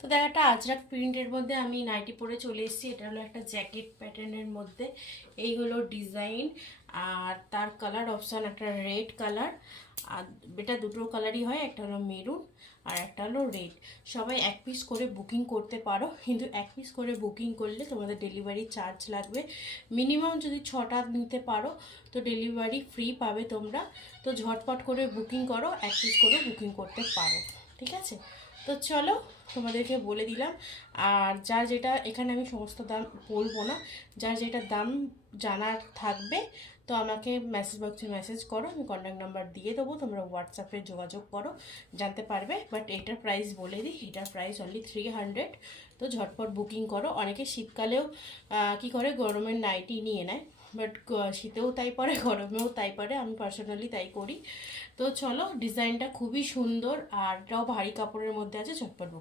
তো দেখো একটা আজরাক প্রিন্টের মধ্যে আমি নাইটি পরে চলে এসেছি। এটা হলো একটা জ্যাকেট প্যাটার্নের মধ্যে, এই হলো ডিজাইন। আর তার কালার অপশান একটা রেড কালার, আর এটা দুটো কালারই হয়, একটা হলো মেরুন আর একটা হলো রেড। সবাই এক পিস করে বুকিং করতে পারো, কিন্তু এক পিস করে বুকিং করলে তোমাদের ডেলিভারি চার্জ লাগবে। মিনিমাম যদি 6টা নিতে পারো তো ডেলিভারি ফ্রি পাবে তোমরা। তো ঝটপট করে বুকিং করো, এক পিস করে বুকিং করতে পারো, ঠিক আছে? তো চলো তোমাদেরকে বলে দিলাম। আর যার যেটা, এখানে আমি সমস্ত দাম বলবো না, যার যেটা দাম জানার থাকবে তো আমাকে মেসেজ বক্সে মেসেজ করো, আমি কন্ট্যাক্ট নাম্বার দিয়ে দেবো, তোমরা হোয়াটসঅ্যাপে যোগাযোগ করো, জানতে পারবে। বাট এটার প্রাইস বলে দিই, এটার প্রাইস অনলি 300। তো ঝটপট বুকিং করো। অনেকে শীতকালেও কি করে, গরমের নাইটি নিয়ে নেয়, বাট শীতেও তাই পরে, গরমেও তাই পরে, আমি পার্সোনালি তাই করি। তো চলো, ডিজাইনটা খুবই সুন্দর আর এটাও ভারী কাপড়ের মধ্যে আছে, ঝটপট বুক।